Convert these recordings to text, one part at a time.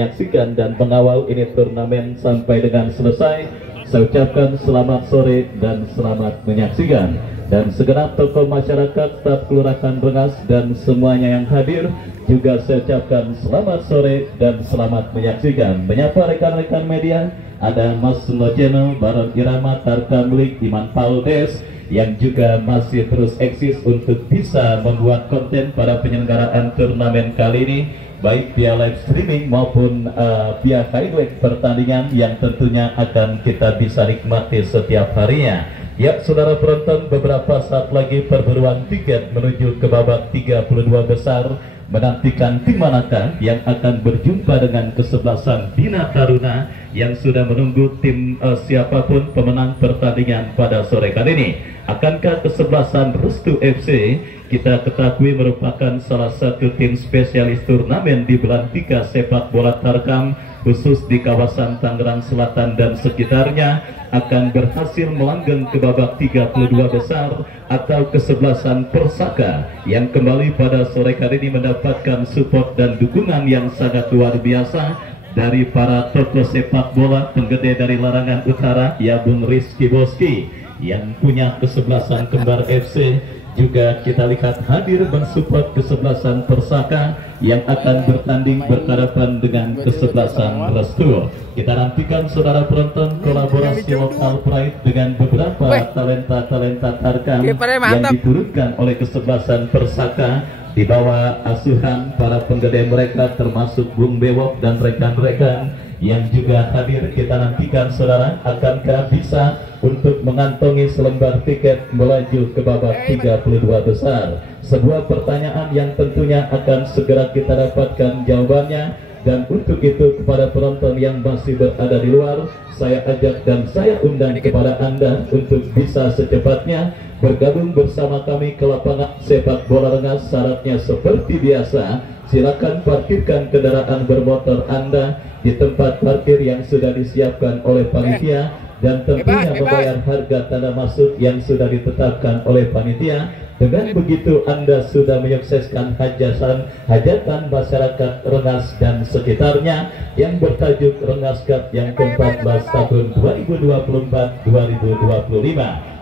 menyaksikan dan mengawal ini turnamen sampai dengan selesai. Saya ucapkan selamat sore dan selamat menyaksikan. Dan segenap tokoh masyarakat, staf Kelurahan Rengas dan semuanya yang hadir juga saya ucapkan selamat sore dan selamat menyaksikan. Menyapa rekan-rekan media, ada Mas Nojeno, Baron Irama, Tarkamlik, Iman Paldes yang juga masih terus eksis untuk bisa membuat konten pada penyelenggaraan turnamen kali ini, baik via live streaming maupun via highlight pertandingan yang tentunya akan kita bisa nikmati setiap harinya. Ya, saudara penonton, beberapa saat lagi perburuan tiket menuju ke babak 32 besar menantikan tim manakah yang akan berjumpa dengan kesebelasan Bina Taruna yang sudah menunggu tim siapapun pemenang pertandingan pada sore kali ini. Akankah kesebelasan Restu FC kita ketahui merupakan salah satu tim spesialis turnamen di Belantika sepak bola Tarkam khusus di kawasan Tangerang Selatan dan sekitarnya, akan berhasil melanggeng ke babak 32 besar atau kesebelasan Persaka yang kembali pada sore kali ini mendapatkan support dan dukungan yang sangat luar biasa dari para tokoh sepak bola penggede dari Larangan Utara, ya Bung Rizky Boski yang punya kesebelasan Kembar FC. Juga kita lihat hadir mensupport kesebelasan Persaka yang akan bertanding berhadapan dengan kesebelasan Restu. Kita nantikan saudara penonton kolaborasi lokal pride dengan beberapa talenta-talenta Tarkam yang diturunkan oleh kesebelasan Persaka di bawah asuhan para penggede mereka termasuk Bung Bewok dan rekan-rekan yang juga hadir. Kita nantikan saudara, akankah bisa untuk mengantongi selembar tiket melaju ke babak 32 besar? Sebuah pertanyaan yang tentunya akan segera kita dapatkan jawabannya. Dan untuk itu kepada penonton yang masih berada di luar, saya ajak dan saya undang kepada Anda untuk bisa secepatnya bergabung bersama kami ke lapangan sepak bola Rengas. Syaratnya seperti biasa, silakan parkirkan kendaraan bermotor Anda di tempat parkir yang sudah disiapkan oleh panitia dan tentunya membayar harga tanda masuk yang sudah ditetapkan oleh panitia. Dengan begitu Anda sudah menyukseskan hajatan masyarakat Rengas dan sekitarnya yang bertajuk Rengas Cup yang ke-14 tahun 2024-2025.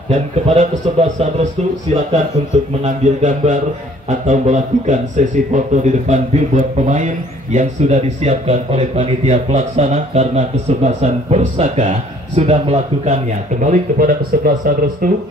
Dan kepada kesebelasan Restu, silakan untuk mengambil gambar atau melakukan sesi foto di depan billboard pemain yang sudah disiapkan oleh panitia pelaksana, karena kesebelasan Persaka sudah melakukannya. Kembali kepada kesebelasan Restu,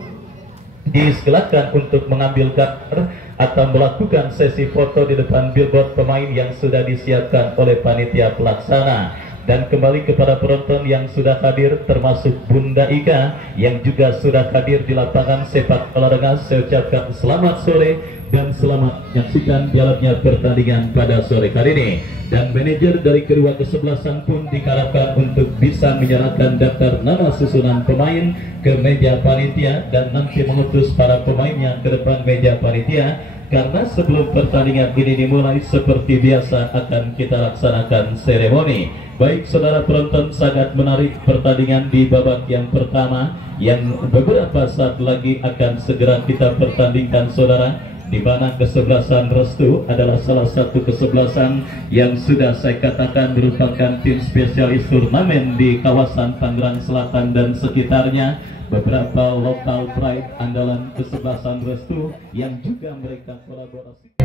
disilakan untuk mengambil gambar atau melakukan sesi foto di depan billboard pemain yang sudah disiapkan oleh panitia pelaksana. Dan kembali kepada penonton yang sudah hadir termasuk Bunda Ika yang juga sudah hadir di lapangan sepak bola Rengas, saya ucapkan selamat sore dan selamat menyaksikan jalannya pertandingan pada sore kali ini. Dan manajer dari kedua kesebelasan pun diharapkan untuk bisa menyerahkan daftar nama susunan pemain ke meja panitia dan nanti mengutus para pemainnya ke depan meja panitia, karena sebelum pertandingan ini dimulai seperti biasa akan kita laksanakan seremoni. Baik saudara penonton, sangat menarik pertandingan di babak yang pertama yang beberapa saat lagi akan segera kita pertandingkan saudara, di mana kesebelasan Restu adalah salah satu kesebelasan yang sudah saya katakan merupakan tim spesialis turnamen di kawasan Tangerang Selatan dan sekitarnya. Beberapa lokal pride andalan kesebelasan Restu yang juga mereka kolaborasi.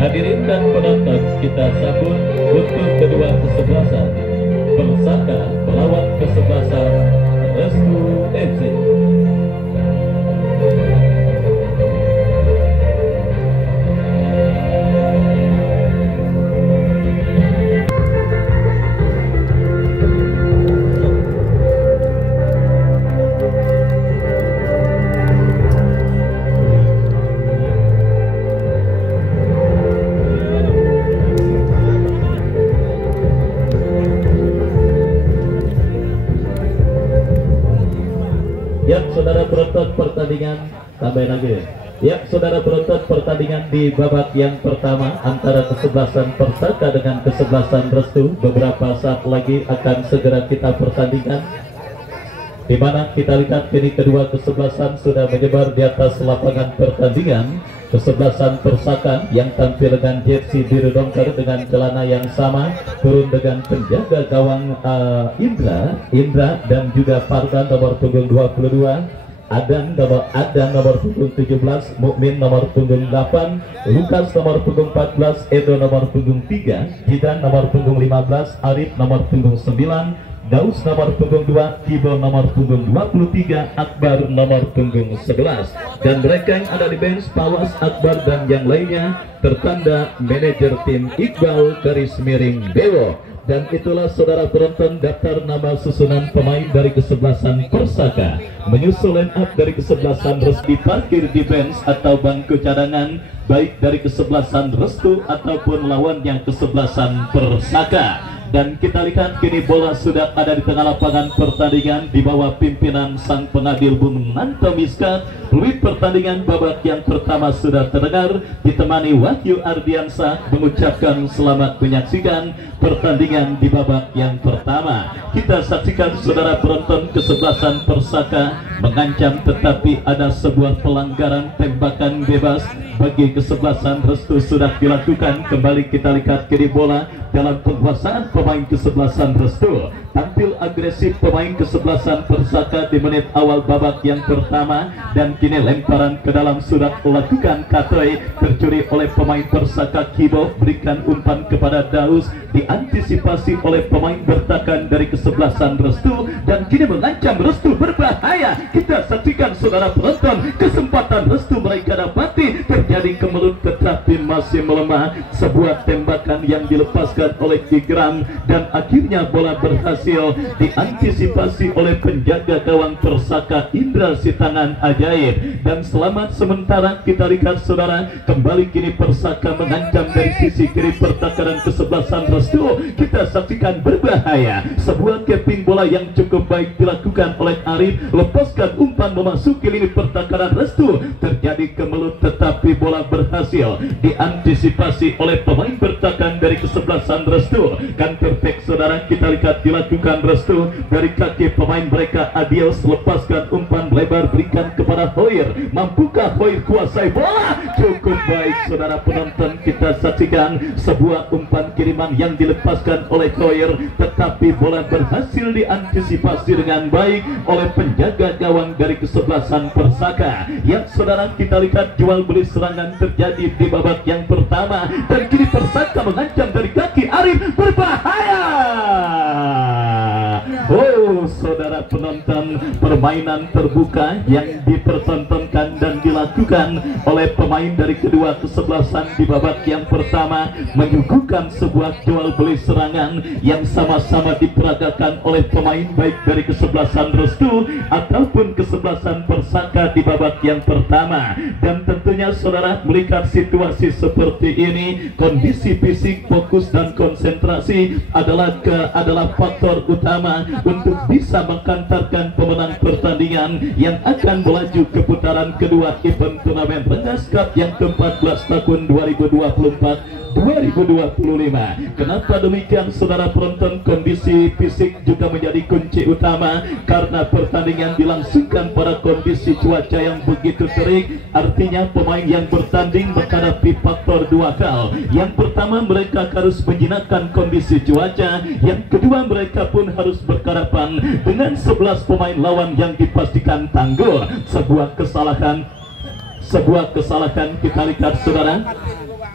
Hadirin dan penonton, kita sambut untuk kedua kesebelasan. Persaka melawan kesebelasan Restu FC. Ya, saudara penonton, pertandingan tambah lagi. Ya, saudara penonton, pertandingan di babak yang pertama antara kesebelasan Persaka dengan kesebelasan Restu beberapa saat lagi akan segera kita pertandingkan. di mana kita lihat kini kedua kesebelasan sudah menyebar di atas lapangan pertandingan. Kesebelasan Persaka yang tampil dengan jersey biru dongker dengan celana yang sama, turun dengan penjaga gawang Indra dan juga Fardan nomor punggung 22, Adan nomor punggung 17, Mukmin nomor punggung 8, Lukas nomor punggung 14, Edo nomor punggung 3, Jidan nomor punggung 15, Arif nomor punggung 9, Daus nomor punggung 2, Kibo nomor punggung 23, Akbar nomor punggung 11. Dan mereka yang ada di bench, Pawas, Akbar dan yang lainnya tertanda manajer tim Iqbal garis miring Dewo. Dan itulah saudara penonton daftar nama susunan pemain dari kesebelasan Persaka. Menyusul line up dari kesebelasan Restu parkir di bench atau bangku cadangan, baik dari kesebelasan Restu ataupun lawannya kesebelasan Persaka. Dan kita lihat kini bola sudah ada di tengah lapangan pertandingan di bawah pimpinan sang pengadil Bung Nanto Miskat. Peluit pertandingan babak yang pertama sudah terdengar, ditemani Wahyu Ardiansa mengucapkan selamat menyaksikan pertandingan di babak yang pertama. Kita saksikan saudara penonton kesebelasan Persaka mengancam, tetapi ada sebuah pelanggaran tembakan bebas bagi kesebelasan Restu sudah dilakukan. Kembali kita lihat kini bola dalam penguasaan pemain kesebelasan Restu. Tampil agresif pemain kesebelasan Persaka di menit awal babak yang pertama, dan kini lemparan ke dalam sudah dilakukan Katoi, tercuri oleh pemain Persaka. Kibo berikan umpan kepada Daus, diantisipasi oleh pemain bertakan dari kesebelasan Restu, dan kini mengancam Restu berbahaya. Kita saksikan saudara penonton, kesempatan Restu mereka dapati, terjadi kemelut tetapi masih melemah. Sebuah tembakan yang dilepaskan oleh Igram, dan akhirnya bola berhasil diantisipasi oleh penjaga gawang Persaka Indra Sitangan Ajaib. Dan selamat sementara kita lihat saudara, kembali kini Persaka mengancam dari sisi kiri pertakaran kesebelasan Restu. Kita saksikan berbahaya, sebuah keping bola yang cukup baik dilakukan oleh Arif, lepaskan umpan memasuki lini pertakaran Restu, terjadi kemelut tetapi bola berhasil diantisipasi oleh pemain bertakan dari kesebelasan Restu. Kan perfect saudara, kita lihat dilakukan Restu dari kaki pemain mereka. Adios lepaskan umpan lebar, berikan kepada Hoir. Mampukah Hoir kuasai bola? Cukup baik saudara penonton, kita saksikan sebuah umpan kiriman yang dilepaskan oleh Hoir, tetapi bola berhasil diantisipasi dengan baik oleh penjaga gawang dari kesebelasan Persaka. Yang saudara kita lihat jual beli serangan terjadi di babak yang pertama, dan kini Persaka mengancam dari kaki Arif, berbahaya. Oh saudara penonton, permainan terbuka yang dipertontonkan dan dilakukan oleh pemain dari kedua kesebelasan di babak yang pertama menyuguhkan sebuah jual beli serangan yang sama-sama diperagakan oleh pemain baik dari kesebelasan Restu ataupun kesebelasan Persaka di babak yang pertama. Dan tentunya saudara melihat situasi seperti ini, kondisi fisik, fokus dan konsentrasi adalah faktor utama untuk bisa menghantarkan pemenang pertandingan yang akan melaju ke putaran kedua event turnamen Rengas Cup yang ke-14 tahun 2024-2025. Kenapa demikian saudara penonton? Kondisi fisik juga menjadi kunci utama karena pertandingan dilangsungkan pada kondisi cuaca yang begitu terik. Artinya pemain yang bertanding menghadapi faktor dua hal. Yang pertama, mereka harus menjinakkan kondisi cuaca. Yang kedua, mereka pun harus berhadapan dengan 11 pemain lawan yang dipastikan tangguh. Sebuah kesalahan kita lihat saudara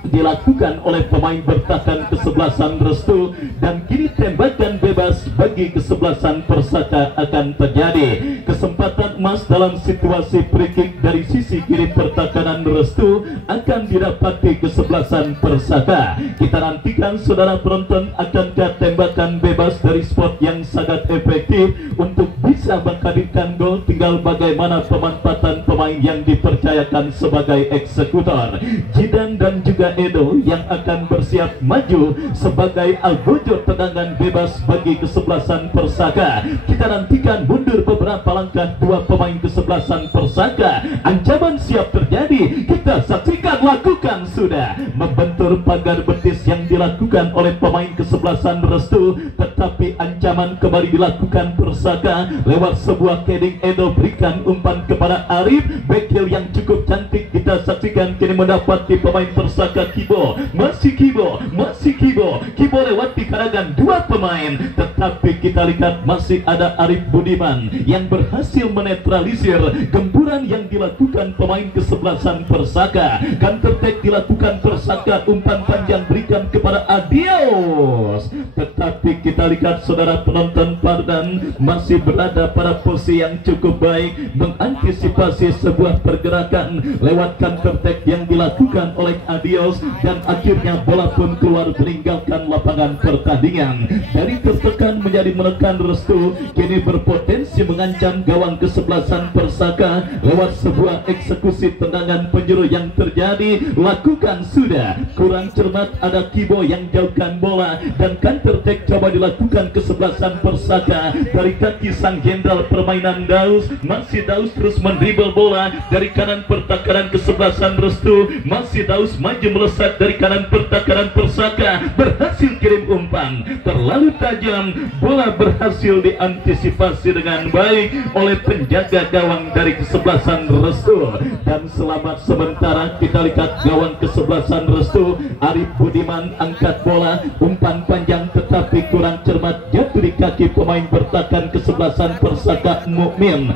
dilakukan oleh pemain bertahan kesebelasan Restu, dan kini tembakan bebas bagi kesebelasan Persaka akan terjadi. Kesempatan emas dalam situasi free kick dari sisi kiri pertahanan Restu akan didapati kesebelasan Persaka. Kita nantikan saudara penonton, akankah tembakan bebas dari spot yang sangat efektif untuk bisa menghadirkan gol? Tinggal bagaimana pemanfaatan pemain yang dipercayakan sebagai eksekutor. Jidan dan juga Edo yang akan bersiap maju sebagai algojo tendangan bebas bagi kesebelasan Persaka. Kita nantikan mundur beberapa langkah dua pemain kesebelasan Persaka. Ancaman siap terjadi, kita saksikan, lakukan sudah. Membentur pagar betis yang dilakukan oleh pemain kesebelasan Restu, tetapi ancaman kembali dilakukan Persaka lewat sebuah heading. Edo berikan umpan kepada Arif, back heel yang cukup cantik kita saksikan kini mendapati pemain Persaka Kibo, masih Kibo lewat di karangan dua pemain, tetapi kita lihat masih ada Arif Budiman yang berhasil menetralisir gempuran yang dilakukan pemain kesebelasan Persaka. Counter attack dilakukan Persaka, umpan panjang berikan kepada Adios, tetapi kita lihat saudara penonton Pardan masih berada pada posisi yang cukup baik mengantisipasi sebuah pergerakan lewat counter attack yang dilakukan oleh Adios, dan akhirnya bola pun keluar meninggalkan lapangan pertandingan. Dari tertekan menjadi menekan, Restu kini berpotensi mengancam gawang kesebelasan Persaka lewat sebuah eksekusi tendangan penjuru yang terjadi. Lakukan sudah, kurang cermat, ada Kibo yang jauhkan bola dan counter attack coba dilakukan kesebelasan Persaka dari kaki sang jenderal permainan Daus. Masih Daus terus mendribble bola dari kanan pertakaran kesebelasan Restu, masih Daus maju melesat dari kanan pertakaran Persaka, berhasil kirim umpan terlalu tajam, bola berhasil diantisipasi dengan baik oleh penjaga gawang dari kesebelasan Restu, dan selamat sementara. Kita lihat gawang kesebelasan Restu, Arif Budiman angkat bola, umpan panjang tetapi kurang cermat, jatuh di kaki pemain bertahan kesebelasan Persaka, Mukmin.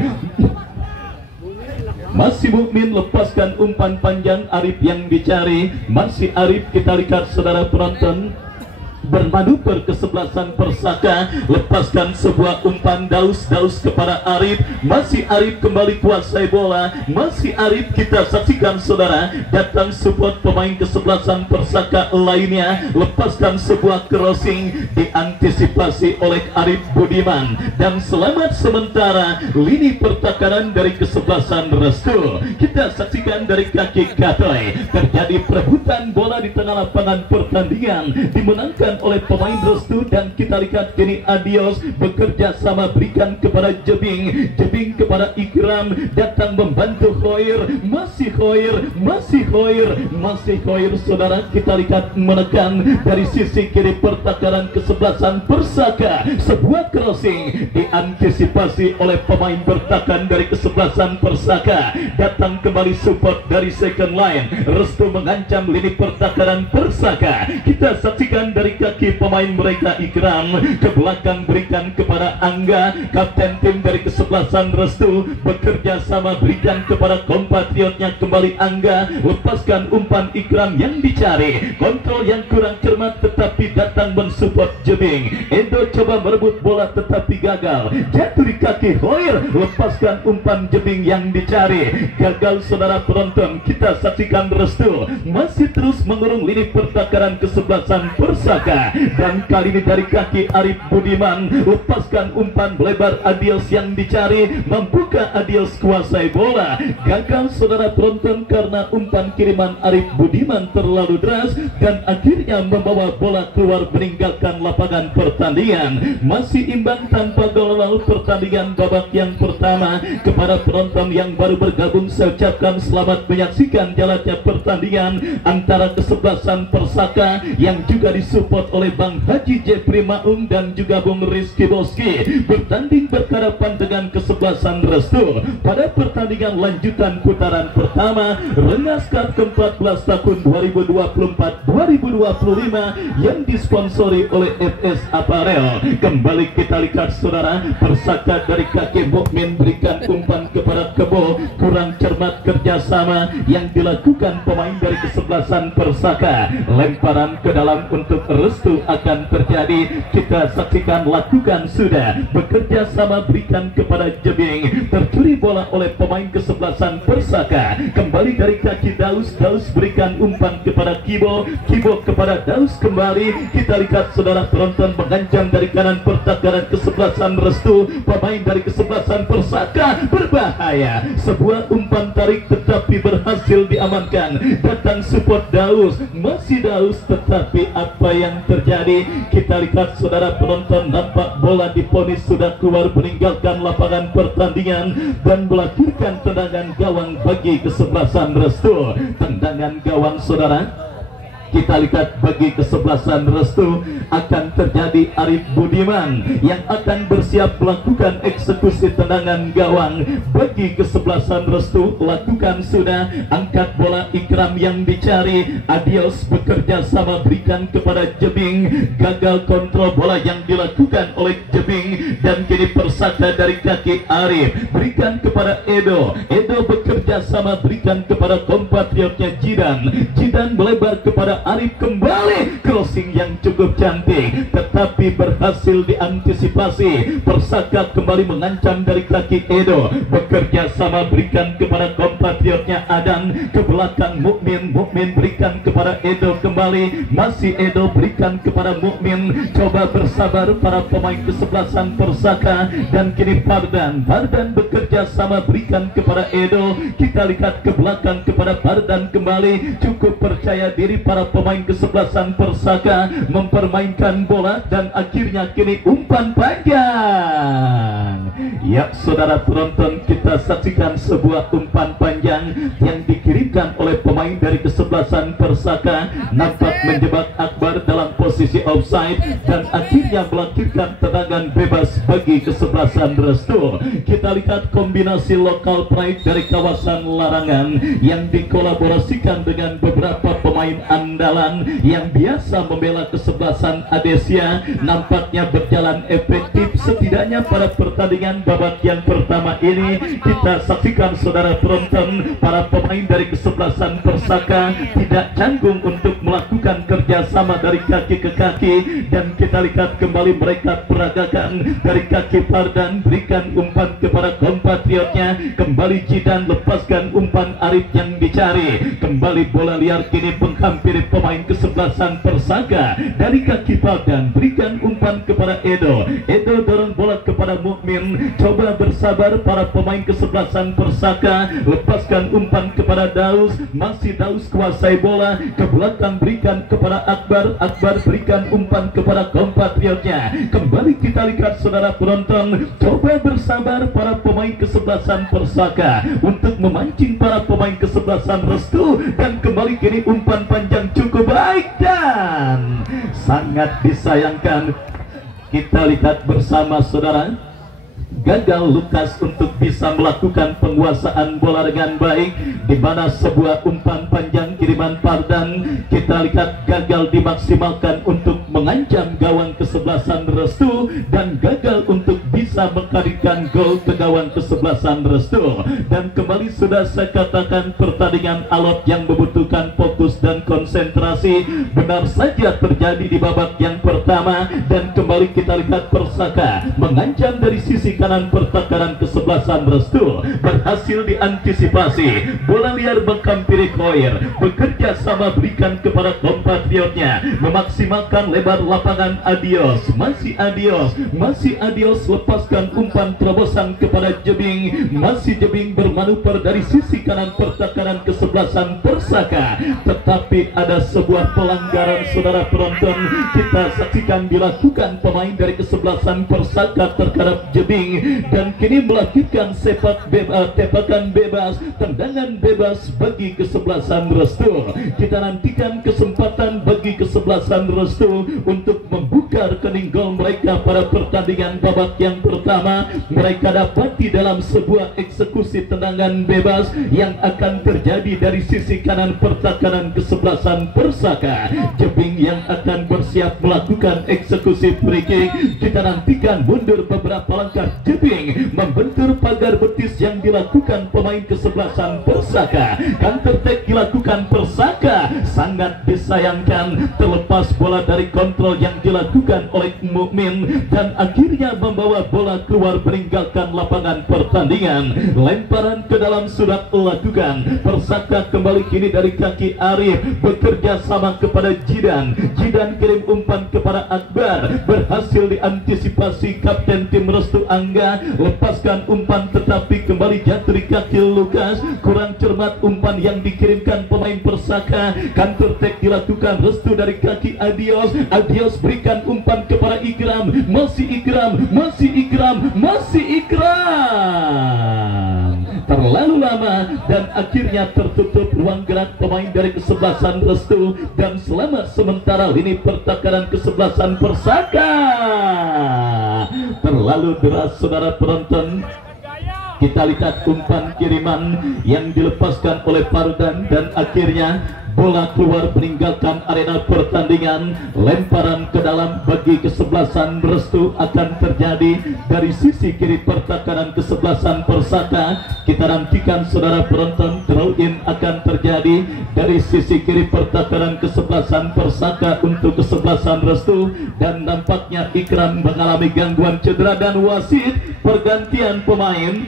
Masih Mukmin lepaskan umpan panjang, Arif yang dicari, masih Arif. Kita lihat saudara penonton, bermanuver kesebelasan Persaka, lepaskan sebuah umpan Daus kepada Arif, masih Arif kembali kuasai bola, masih Arif. Kita saksikan saudara, datang support pemain kesebelasan Persaka lainnya, lepaskan sebuah crossing diantisipasi oleh Arif Budiman, dan selamat sementara lini pertakaran dari kesebelasan Restu. Kita saksikan dari kaki Katoy, terjadi perebutan bola di tengah lapangan pertandingan, dimenangkan oleh pemain Restu, dan kita lihat kini Adios bekerja sama berikan kepada Jebing kepada Ikram, datang membantu Khoir, masih Khoir saudara. Kita lihat menekan dari sisi kiri pertakaran kesebelasan Persaka, sebuah crossing diantisipasi oleh pemain bertahan dari kesebelasan Persaka, datang kembali support dari second line. Restu mengancam lini pertakaran Persaka, kita saksikan dari kaki pemain mereka Ikram ke belakang berikan kepada Angga, kapten tim dari kesebelasan Restu, bekerja sama berikan kepada kompatriotnya kembali Angga, lepaskan umpan Ikram yang dicari, kontrol yang kurang cermat tetapi datang mensupport Jebing. Edo coba merebut bola tetapi gagal, jatuh di kaki Khoir, lepaskan umpan Jebing yang dicari, gagal saudara penonton. Kita saksikan Restu masih terus mengurung lini pertakaran kesebelasan Persaka, dan kali ini dari kaki Arif Budiman, lepaskan umpan melebar Adios yang dicari, membuka Adios kuasai bola, gagal saudara penonton karena umpan kiriman Arif Budiman terlalu deras dan akhirnya membawa bola keluar meninggalkan lapangan pertandingan. Masih imbang tanpa gol pertandingan babak yang pertama. Kepada penonton yang baru bergabung saya ucapkan selamat menyaksikan jalannya pertandingan antara kesebelasan Persaka yang juga disupport oleh Bang Haji Jepri Maung dan juga Bung Rizky Boski, bertanding berhadapan dengan kesebelasan Restu pada pertandingan lanjutan putaran pertama Rengas Cup ke-14 tahun 2024-2025 yang disponsori oleh FS Apparel. Kembali kita lihat saudara, Persaka dari kaki Mukmin berikan umpan kepada Kebo, kurang cermat kerjasama yang dilakukan pemain dari kesebelasan Persaka, lemparan ke dalam untuk restu akan terjadi. Kita saksikan, lakukan sudah, bekerja sama berikan kepada Jebing, tercuri bola oleh pemain kesebelasan Persaka, kembali dari kaki Daus, Daus berikan umpan kepada Kibo, Kibo kepada Daus kembali. Kita lihat saudara penonton, mengancam dari kanan pertahanan kesebelasan Restu, pemain dari kesebelasan Persaka berbahaya, sebuah umpan tarik tetapi berhasil diamankan. Datang support Daus, masih Daus, tetapi apa yang terjadi? Kita lihat saudara penonton, nampak bola diponis sudah keluar meninggalkan lapangan pertandingan dan melahirkan tendangan gawang bagi kesebelasan Restu. Tendangan gawang saudara, kita lihat bagi kesebelasan Restu akan terjadi Arif Budiman yang akan bersiap melakukan eksekusi tendangan gawang bagi kesebelasan Restu. Lakukan sudah, angkat bola Ikram yang dicari, Adios bekerja sama berikan kepada Jebing, gagal kontrol bola yang dilakukan oleh Jebing dan kini Persaka dari kaki Arif berikan kepada Edo, Edo bekerja sama berikan kepada kompatriotnya Jidan, Jidan melebar kepada Arif, kembali crossing yang cukup cantik tetapi berhasil diantisipasi. Persaka kembali mengancam dari kaki Edo, bekerja sama berikan kepada kompatriotnya Adan, ke belakang Mukmin, Mukmin berikan kepada Edo kembali, masih Edo berikan kepada Mukmin. Coba bersabar para pemain kesebelasan Persaka dan kini Fardan, Fardan bekerja sama berikan kepada Edo. Kita lihat ke belakang kepada Fardan kembali, cukup percaya diri para pemain kesebelasan Persaka mempermainkan bola dan akhirnya kini umpan panjang. Ya saudara penonton, kita saksikan sebuah umpan panjang yang dikirimkan oleh pemain dari kesebelasan Persaka, nampak menjebak Akbar dalam posisi offside dan akhirnya melahirkan tendangan bebas bagi kesebelasan Restu. Kita lihat kombinasi lokal pride dari kawasan Larangan yang dikolaborasikan dengan beberapa pemain andalan yang biasa membela kesebelasan Adesia, nampaknya berjalan efektif setidaknya pada pertandingan babak yang pertama ini. Kita saksikan saudara penonton, para pemain dari kesebelasan Persaka tidak canggung untuk melakukan kerjasama dari kaki ke kaki dan kita lihat kembali mereka peragakan dari kaki Fardan berikan umpan kepada kompatriotnya, kembali Jidan lepaskan umpan Arif yang dicari, kembali bola liar kini menghampiri pemain kesebelasan Persaka dari kaki Fardan berikan umpan kepada Edo, Edo dorong bola kepada Mukmin, coba bersabar para pemain kesebelasan Persaka, lepaskan umpan kepada Daus, masih Daus kuasai bola, ke belakang berikan kepada Akbar, Akbar berikan umpan kepada kompatriotnya, kembali kita lihat saudara penonton, coba bersabar para pemain kesebelasan Persaka untuk memancing para pemain kesebelasan Restu dan kembali kini umpan panjang cukup baik dan sangat disayangkan. Kita lihat bersama saudara, gagal Lukas untuk bisa melakukan penguasaan bola dengan baik, di mana sebuah umpan panjang kiriman Fardan kita lihat gagal dimaksimalkan untuk mengancam gawang kesebelasan Restu dan gagal untuk bisa menghadirkan gol ke gawang kesebelasan Restu. Dan kembali sudah saya katakan, pertandingan alot yang membutuhkan fokus dan konsentrasi benar saja terjadi di babak yang pertama dan kembali kita lihat Persaka mengancam dari sisi kanan pertahanan kesebelasan Restu, berhasil diantisipasi, bola liar menghampiri Koir, bekerja sama berikan kepada kompatriotnya, memaksimalkan lebar lapangan Adios, masih Adios, masih Adios lepaskan umpan terobosan kepada Jebing, masih Jebing bermanuver dari sisi kanan pertahanan kesebelasan Persaka, tetapi ada sebuah pelanggaran saudara penonton, kita saksikan dilakukan pemain dari kesebelasan Persaka terhadap Jebing dan kini melakukan tebakan bebas, tendangan bebas bagi kesebelasan Restu. Kita nantikan kesempatan bagi kesebelasan Restu untuk membuka rekening gol mereka pada pertandingan babak yang pertama. Mereka dapati dalam sebuah eksekusi tendangan bebas yang akan terjadi dari sisi kanan pertahanan kesebelasan Persaka. Jebing yang akan bersiap melakukan eksekusi free kick. Kita nantikan mundur beberapa langkah jebing membentur pagar betis yang dilakukan pemain kesebelasan Persaka. Counter attack dilakukan Persaka, sangat disayangkan terlepas bola dari kontrol yang dilakukan oleh Mukmin dan akhirnya membawa bola keluar meninggalkan lapangan pertandingan. Lemparan ke dalam sudah dilakukan Persaka kembali kini dari kaki Arif, bekerja sama kepada Jidan. Jidan kirim umpan kepada Akbar, berhasil diantisipasi kapten tim Restu Angga, lepaskan umpan tetapi kembali jatuh di kaki Lukas. Kurang cermat umpan yang dikirimkan pemain Persaka. Counter attack dilakukan Restu dari kaki Adios. Adios berikan umpan kepada Ikram, masih Ikram, masih Ikram, masih Ikram. Terlalu lama dan akhirnya tertutup ruang gerak pemain dari kesebelasan Restu dan selamat sementara lini pertahanan kesebelasan Persaka. Terlalu deras saudara penonton. Kita lihat umpan kiriman yang dilepaskan oleh Fardan dan akhirnya bola keluar meninggalkan arena pertandingan. Lemparan ke dalam bagi kesebelasan Restu akan terjadi dari sisi kiri pertahanan kesebelasan Persaka. Kita nantikan saudara penonton, throw in akan terjadi dari sisi kiri pertahanan kesebelasan Persaka untuk kesebelasan Restu dan nampaknya Ikram mengalami gangguan cedera dan wasit pergantian pemain.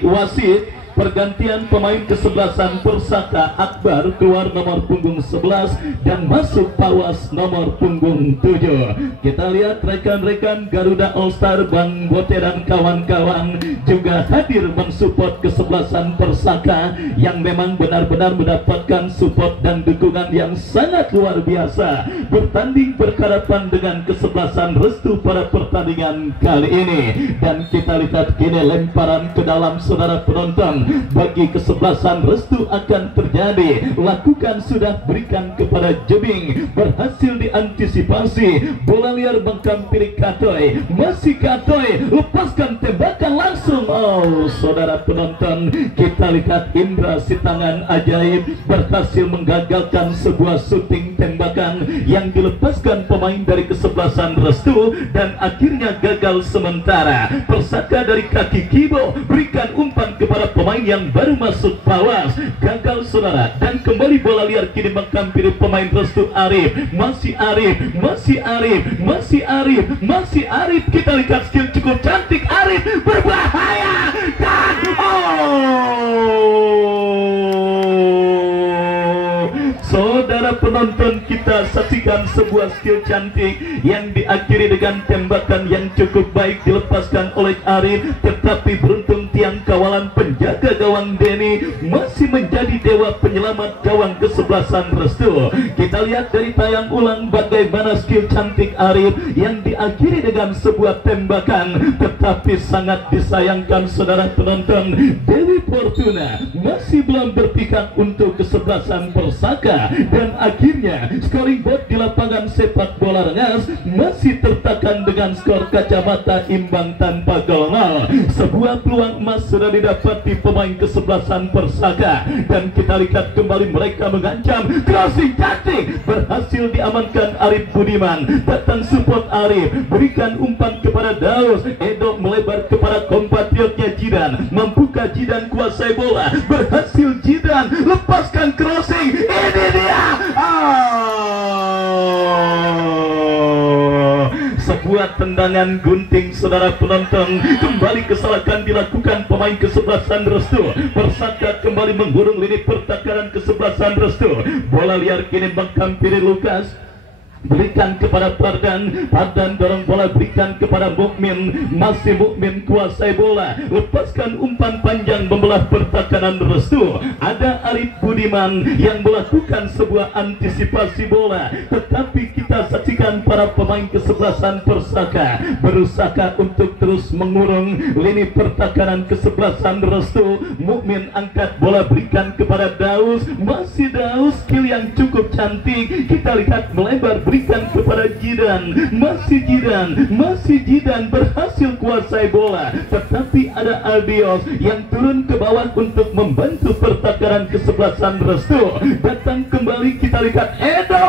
Pergantian pemain kesebelasan Persaka, Akbar keluar nomor punggung 11 dan masuk Pawas nomor punggung 7. Kita lihat rekan-rekan Garuda All Star, Bang Bote dan kawan-kawan juga hadir mensupport kesebelasan Persaka yang memang benar-benar mendapatkan support dan dukungan yang sangat luar biasa. Bertanding berhadapan dengan kesebelasan Restu pada pertandingan kali ini dan kita lihat kini lemparan ke dalam saudara penonton bagi kesebelasan Restu akan terjadi. Lakukan sudah berikan kepada Jebing, berhasil diantisipasi. Bola liar menghampiri Katoy, masih Katoy, lepaskan tembakan langsung. Oh saudara penonton, kita lihat Indra si tangan ajaib berhasil menggagalkan sebuah syuting tembakan yang dilepaskan pemain dari kesebelasan Restu dan akhirnya gagal sementara. Persaka dari kaki Kibo berikan umpan kepada pemain yang baru masuk Pawas, gagal saudara dan kembali bola liar kini menghampiri pemain Restu Arif, masih Arif, masih Arif, masih Arif, masih Arif. Kita lihat skill cukup cantik Arif, berbahaya dan saudara penonton, kita saksikan sebuah skill cantik yang diakhiri dengan tembakan yang cukup baik dilepaskan oleh Arif, tetapi beruntung tiang kawalan penjaga gawang Denny masih menjadi dewa penyelamat gawang kesebelasan Restu. Kita lihat dari tayang ulang bagaimana skill cantik Arif yang diakhiri dengan sebuah tembakan, tetapi sangat disayangkan saudara penonton, Dewi Fortuna masih belum berpihak untuk kesebelasan Persaka dan akhirnya scoring board di lapangan sepak bola Rengas masih tertekan dengan skor kacamata imbang tanpa gol. Sebuah peluang emas sudah didapati pemain kesebelasan Persaka dan kita lihat kembali mereka mengancam. Crossing cantik berhasil diamankan Arif Budiman, datang support Arif, berikan umpan kepada Daus. Edo melebar kepada kompatriotnya Jidan, mampukah Jidan kuasai bola, berhasil Jidan lepaskan crossing, ini dia. Sebuah tendangan gunting saudara penonton, kembali kesalahan dilakukan pemain kesebelasan Restu. Persaka kembali menggurung lini pertahanan kesebelasan Restu. Bola liar kini menghampiri Lukas, berikan kepada Fardan, Fardan dorong bola berikan kepada Mukmin, masih Mukmin kuasai bola, lepaskan umpan panjang membelah pertahanan Restu. Ada Arif Budiman yang melakukan sebuah antisipasi bola, tetapi kita saksikan para pemain kesebelasan Persaka berusaha untuk terus mengurung lini pertahanan kesebelasan Restu. Mukmin angkat bola berikan kepada Daus, masih Daus, skill yang cukup cantik. Kita lihat melebar berikan kepada Jidan, masih Jidan, masih Jidan berhasil kuasai bola, tetapi ada Aldios yang turun ke bawah untuk membantu pertahanan kesebelasan Restu. Datang kembali, kita lihat Edo,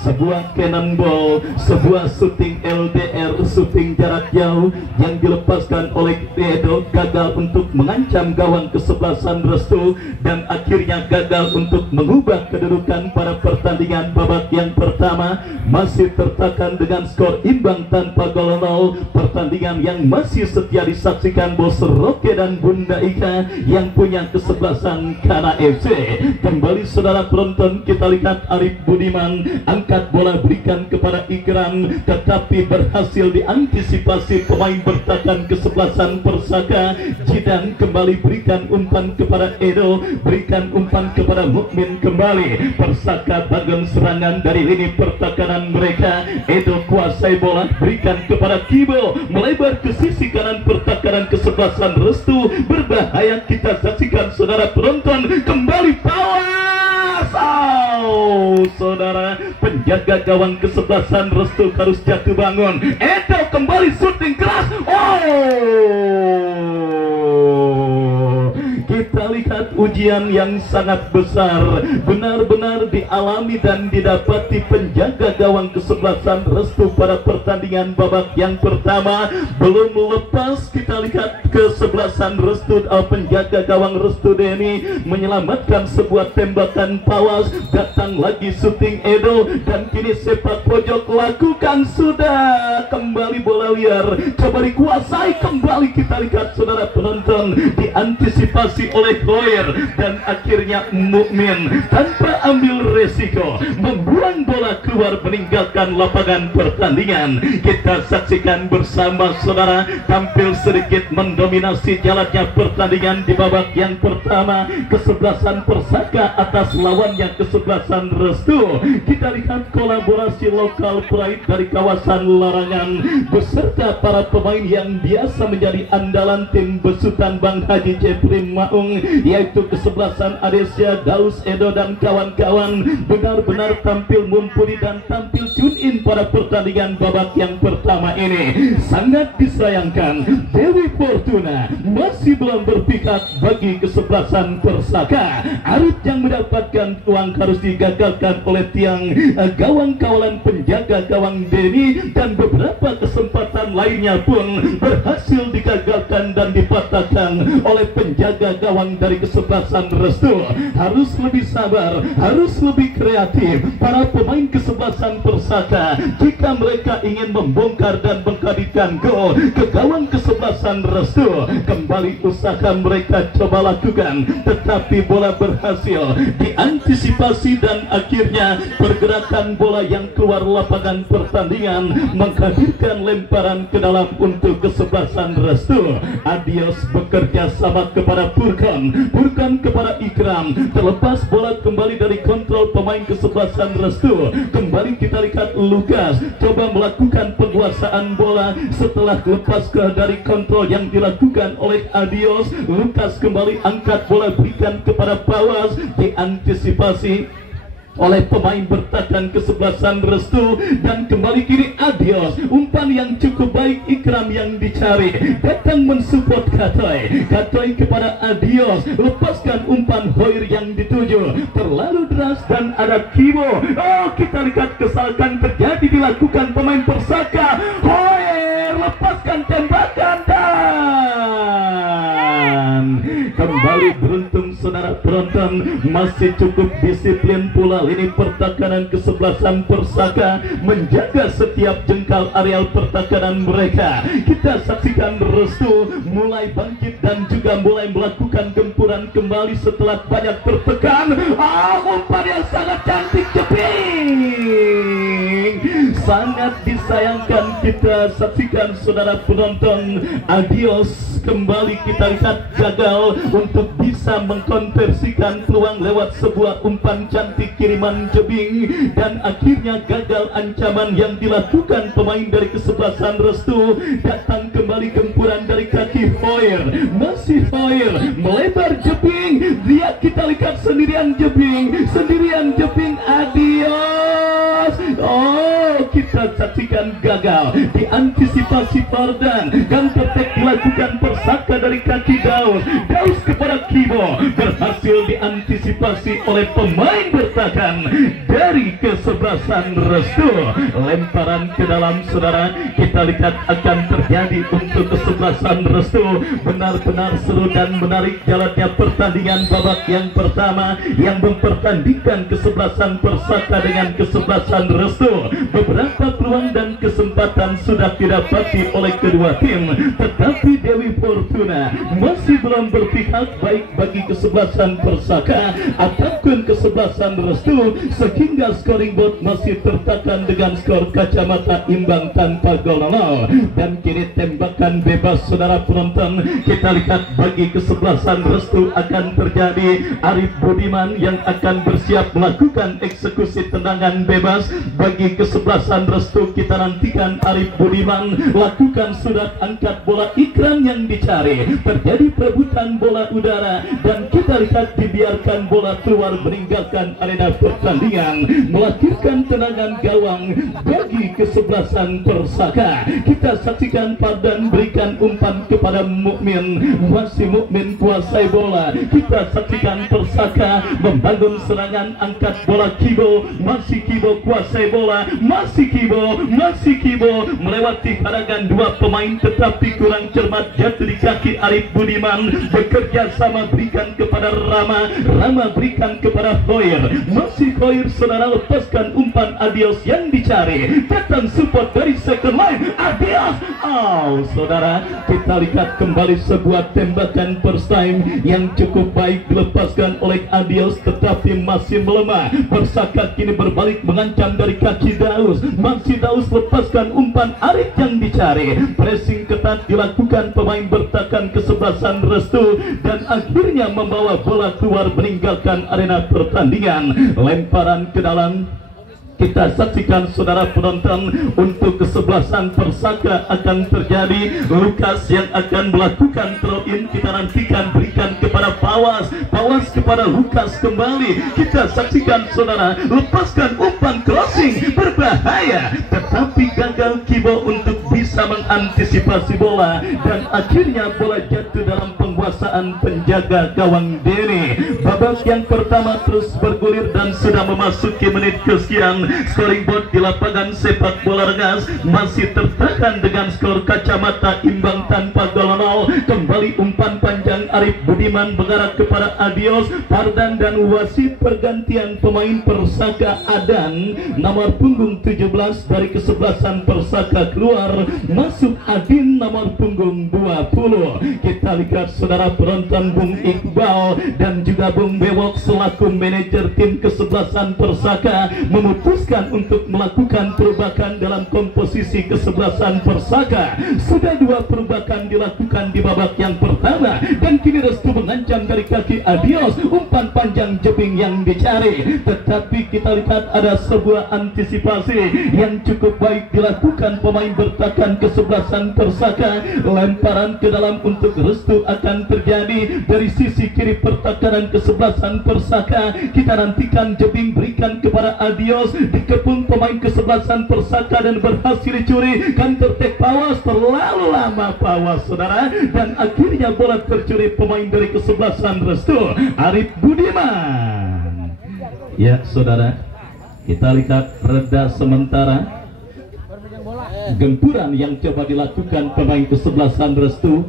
sebuah cannonball, sebuah shooting LDR, shooting jarak jauh yang dilepaskan oleh Edo, gagal untuk mengancam gawang kesebelasan Restu dan akhirnya gagal untuk mengubah kedudukan pada pertandingan babak yang pertama. Masih tertekan dengan skor imbang tanpa gol 0. Pertandingan yang masih setia disaksikan Bos Roke dan Bunda Ika yang punya kesebelasan Kana FC. Kembali saudara penonton, kita lihat Arif Budiman angkat bola berikan kepada Ikram, tetapi berhasil diantisipasi pemain bertahan kesebelasan Persaka. Jidan kembali berikan umpan kepada Edo, berikan umpan kepada Mukmin kembali. Persaka bangun serangan dari lini pertahanan mereka. Edo kuasai bola, berikan kepada Kibo, melebar ke sisi kanan pertahanan kesebelasan Restu. Berbahaya, kita saksikan saudara penonton, kembali pawas. Saudara, penjaga gawang kesebelasan Restu harus jatuh bangun. Edo kembali shooting keras. Kita lihat ujian yang sangat besar benar-benar dialami dan didapati penjaga gawang kesebelasan Restu pada pertandingan babak yang pertama. Belum lepas, kita lihat kesebelasan Restu, penjaga gawang Restu Denny menyelamatkan sebuah tembakan pawas. Datang lagi shooting Edo dan kini sepak pojok lakukan sudah. Kembali bola liar coba dikuasai kembali, kita lihat saudara penonton, diantisipasi oleh Lawyer dan akhirnya Mukmin tanpa ambil resiko membuang bola keluar meninggalkan lapangan pertandingan. Kita saksikan bersama saudara, tampil sedikit mendominasi jalannya pertandingan di babak yang pertama. Kesebelasan Persaka atas lawannya kesebelasan Restu. Kita lihat kolaborasi lokal pride dari kawasan Larangan beserta para pemain yang biasa menjadi andalan tim besutan Bang Haji Jeprim Maung, yaitu kesebelasan Adesia, Daus, Edo dan kawan-kawan benar-benar tampil mumpuni dan tampil tune in pada pertandingan babak yang pertama ini. Sangat disayangkan Dewi Fortuna masih belum berpihak bagi kesebelasan Persaka. Arif yang mendapatkan uang harus digagalkan oleh tiang gawang kawalan penjaga gawang Denny, dan beberapa kesempatan lainnya pun berhasil digagalkan dan dipatahkan oleh penjaga gawang dari kesebelasan Restu. Harus lebih sabar, harus lebih kreatif para pemain kesebelasan Persaka jika mereka ingin membongkar dan menghadirkan gol ke gawang kesebelasan Restu. Kembali usaha mereka coba lakukan, tetapi bola berhasil diantisipasi dan akhirnya pergerakan bola yang keluar lapangan pertandingan menghadirkan lemparan ke dalam untuk kesebelasan Restu. Adios bekerja sama kepada Purkan kepada Ikram, terlepas bola kembali dari kontrol pemain kesebelasan Restu. Kembali kita lihat Lukas coba melakukan penguasaan bola setelah lepas dari kontrol yang dilakukan oleh Adios. Lukas kembali angkat bola berikan kepada Pawas, diantisipasi oleh pemain bertahan kesebelasan Restu dan kembali kiri Adios. Umpan yang cukup baik, Ikram yang dicari datang mensupport Katoy kepada Adios, lepaskan umpan Hoir yang dituju terlalu deras dan ada Kibo. Kita lihat kesalahan terjadi dilakukan pemain Persaka. Hoir lepaskan tembakan dan kembali beruntung saudara penonton. Masih cukup disiplin pula lini pertahanan kesebelasan Persaka menjaga setiap jengkal areal pertahanan mereka. Kita saksikan Restu mulai bangkit dan juga mulai melakukan gempuran kembali setelah banyak tertekan. Umpan yang sangat cantik, jeping. Sangat disayangkan kita saksikan saudara penonton. Adios kembali kita lihat gagal untuk bisa mengkonversikan peluang lewat sebuah umpan cantik kiriman jebing, dan akhirnya gagal ancaman yang dilakukan pemain dari kesebelasan Restu. Datang kembali gempuran dari kaki Hoir, masih Hoir melebar jebing, dia kita lihat sendirian jebing Adios. Kita kita saksikan gagal diantisipasi Fardan, counter attack dilakukan Persaka dari kaki Daus kepada Kibo, berhasil diantisipasi oleh pemain bertahan dari kesebelasan Restu. Lemparan ke dalam, saudara, kita lihat akan terjadi untuk kesebelasan Restu. Benar-benar seru dan menarik jalannya pertandingan babak yang pertama yang mempertandingkan kesebelasan Persaka dengan kesebelasan Restu. Beberapa peluang dan kesempatan sudah didapati oleh kedua tim, tetapi Dewi Fortuna masih belum berpihak baik bagi kesebelasan Persaka ataupun kesebelasan Restu, sehingga scoring board masih tertekan dengan skor kacamata imbang tanpa gol 0. Dan kini tembakan bebas, saudara penonton, kita lihat bagi kesebelasan Restu akan terjadi Arif Budiman yang akan bersiap melakukan eksekusi tendangan bebas. Bagi kesebelasan Restu kita nantikan Arif Budiman lakukan sudah angkat bola, Ikram yang dicari, terjadi perebutan bola udara dan kita lihat dibiarkan bola keluar meninggalkan arena pertandingan, melahirkan tendangan gawang bagi kesebelasan Persaka. Kita saksikan Fardan berikan umpan kepada Mukmin, masih Mukmin kuasai bola. Kita saksikan Persaka membangun serangan, angkat bola Kibo, masih Kibo kuasai bola, masih Kibo melewati hadangan dua pemain tetapi kurang cermat, jatuh di kaki Arif Budiman, bekerja sama berikan kepada Rama berikan kepada Khoir, masih Khoir, saudara, lepaskan umpan Adios yang dicari, datang support dari second line Adios. Saudara, kita lihat kembali sebuah tembakan first time yang cukup baik dilepaskan oleh Adios tetapi masih melemah. Persaka kini berbalik mengancam dari kaki Daus, masih Daus lepaskan umpan Arif yang dicari, pressing ketat dilakukan pemain bertahan kesebelasan Restu dan akhirnya membawa bola keluar meninggalkan arena pertandingan. Lemparan ke dalam, kita saksikan, saudara penonton, untuk kesebelasan Persaka akan terjadi Lukas yang akan melakukan throw in. Kita nantikan berikan kepada Pawas kepada Lukas kembali. Kita saksikan, saudara, lepaskan umpan crossing berbahaya tetapi gagal Kibo untuk bisa mengantisipasi bola dan akhirnya bola jatuh dalam penguasaan penjaga gawang Deni. Babak yang pertama terus bergulir dan sudah memasuki menit kesekian. Scoring board di lapangan sepak bola Rengas masih tertekan dengan skor kacamata imbang tanpa gol 0. Kembali umpan panjang Arif Budiman mengarah kepada Adios, Fardan dan wasit pergantian pemain Persaka. Adan nomor punggung 17 dari kesebelasan Persaka keluar, masuk Adin nomor punggung 20. Kita lihat, saudara penonton, Bung Iqbal dan juga Bung Bewok selaku manajer tim kesebelasan Persaka memutuskan untuk melakukan perubahan dalam komposisi kesebelasan Persaka. Sudah dua perubahan dilakukan di babak yang pertama dan kini Restu mengancam dari kaki Adios, umpan panjang jebing yang dicari, tetapi kita lihat ada sebuah antisipasi yang cukup baik dilakukan pemain bertahan kesebelasan Persaka. Lemparan ke dalam untuk Restu akan terjadi dari sisi kiri pertahanan kesebelasan Persaka. Kita nantikan jebing berikan kepada Adios, dikepung pemain kesebelasan Persaka dan berhasil dicuri. Counter attack Pawas, terlalu lama Pawas, saudara, dan akhirnya bola tercuri pemain dari kesebelasan Restu, Arif Budiman. Ya, saudara, kita lihat reda sementara gempuran yang coba dilakukan pemain kesebelasan Restu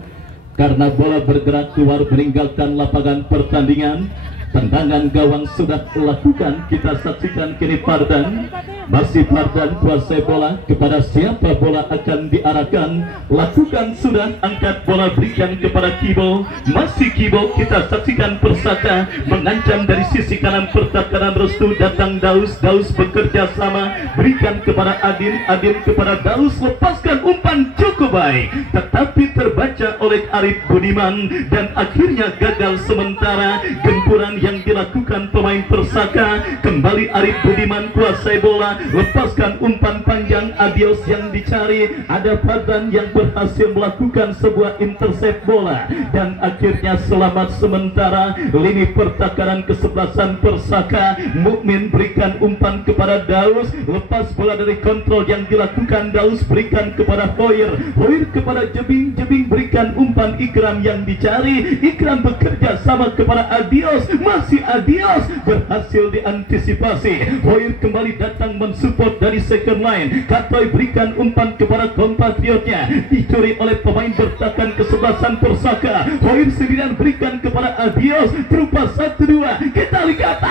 karena bola bergerak keluar meninggalkan lapangan pertandingan. Tendangan gawang sudah dilakukan. Kita saksikan kini Fardan, masih Fardan kuasai bola, kepada siapa bola akan diarahkan, lakukan sudah, angkat bola berikan kepada Kibo, masih Kibo. Kita saksikan Persaka mengancam dari sisi kanan pertahanan Restu, datang Daus bekerja sama berikan kepada Adin kepada Daus, lepaskan umpan cukup baik tetapi terbaca oleh Arif Budiman dan akhirnya gagal sementara. Gempuran yang dilakukan pemain Persaka, kembali Arif Budiman kuasai bola, lepaskan umpan panjang, adios yang dicari. Ada Fadlan yang berhasil melakukan sebuah intercept bola, dan akhirnya selamat sementara. Lini pertahanan kesebelasan Persaka. Mukmin berikan umpan kepada Daus, lepas bola dari kontrol yang dilakukan Daus, berikan kepada Hoyer, Hoyer kepada Jebing, Jebing berikan umpan Ikram yang dicari. Ikram bekerja sama kepada Adios, masih Adios berhasil diantisipasi. Hoyer kembali datang mensupport dari second line. Katoy berikan umpan kepada kompatriotnya, dicuri oleh pemain bertahan kesebelasan Persaka. Hoyer sendirian berikan kepada Adios, berupa 1-2. Kita lihat,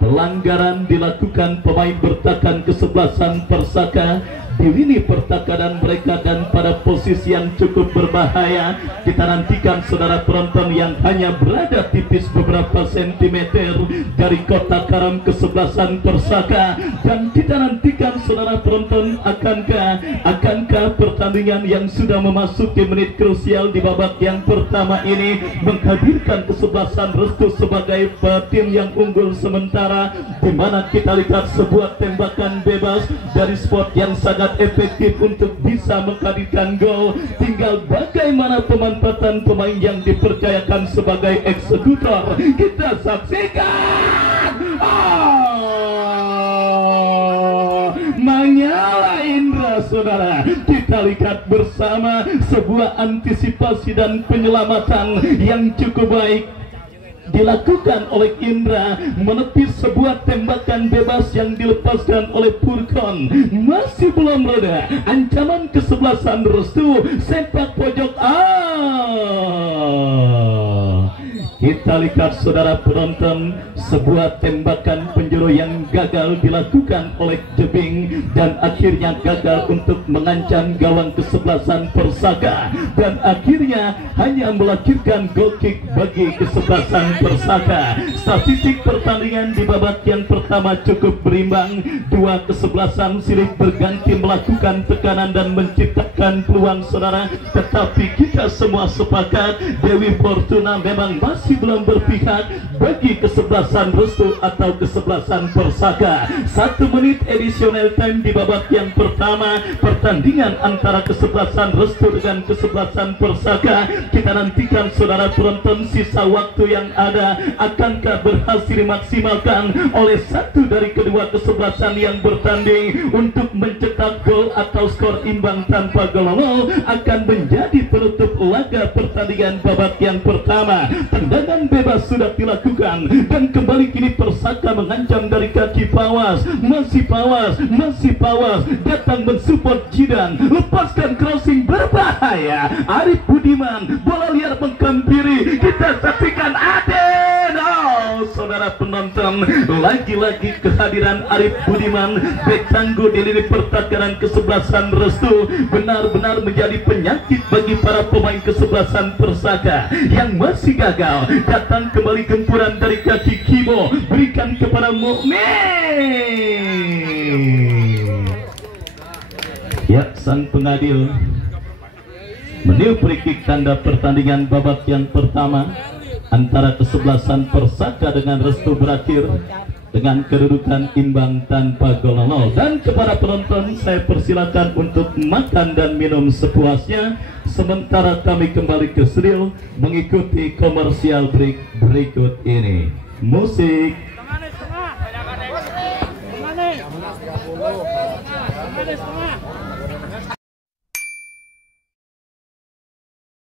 pelanggaran dilakukan pemain bertahan kesebelasan Persaka di lini pertahanan mereka, dan pada posisi yang cukup berbahaya. Kita nantikan saudara penonton yang hanya berada tipis beberapa sentimeter dari kotak karam kesebelasan Persaka, dan kita nantikan saudara penonton, akankah pertandingan yang sudah memasuki menit krusial di babak yang pertama ini menghadirkan kesebelasan Restu sebagai tim yang unggul sementara, di mana kita lihat sebuah tembakan bebas dari spot yang sangat efektif untuk bisa menghadirkan gol. Tinggal bagaimana pemanfaatan pemain yang dipercayakan sebagai eksekutor. Kita saksikan. Menyala Indra, saudara. Kita lihat bersama sebuah antisipasi dan penyelamatan yang cukup baik dilakukan oleh Indra, menepis sebuah tembakan bebas yang dilepaskan oleh Purkon. Masih belum reda ancaman kesebelasan Restu, sepak pojok. Kita lihat saudara penonton, sebuah tembakan penjuru yang gagal dilakukan oleh Jebing, dan akhirnya gagal untuk mengancam gawang kesebelasan Persaka, dan akhirnya hanya melahirkan goal kick bagi kesebelasan Persaka. Statistik pertandingan di babak yang pertama cukup berimbang. Dua kesebelasan silih berganti melakukan tekanan dan menciptakan peluang, saudara. Tetapi kita semua sepakat Dewi Fortuna memang masih belum berpihak bagi kesebelasan Restu atau kesebelasan Persaka. 1 menit additional time di babak yang pertama pertandingan antara kesebelasan Restu dengan kesebelasan Persaka. Kita nantikan saudara penonton, sisa waktu yang ada akankah berhasil dimaksimalkan oleh satu dari kedua kesebelasan yang bertanding untuk mencetak gol atau skor imbang tanpa gol akan menjadi penutup laga pertandingan babak yang pertama. Tendangan bebas sudah dilakukan, dan kembali kini Persaka mengancam dari kaki Pawas. Masih Pawas datang mensupport Jidan, lepaskan crossing berbahaya. Arif Budiman, bola liar mengkampiri. Kita saksikan Aden. Saudara penonton, lagi-lagi kehadiran Arif Budiman, bek tangguh di lini pertahanan kesebelasan Restu, benar-benar menjadi penyakit bagi para pemain kesebelasan Persaka yang masih gagal. Datang kembali gempuran dari kaki Kimo, berikan kepada Mukmin. Ya, sang pengadil meniup free kick tanda pertandingan babak yang pertama antara kesebelasan Persaka dengan Restu berakhir dengan kedudukan imbang tanpa gol. Dan kepada penonton saya persilakan untuk makan dan minum sepuasnya, sementara kami kembali ke studio mengikuti komersial break berikut ini. Musik. Setengah.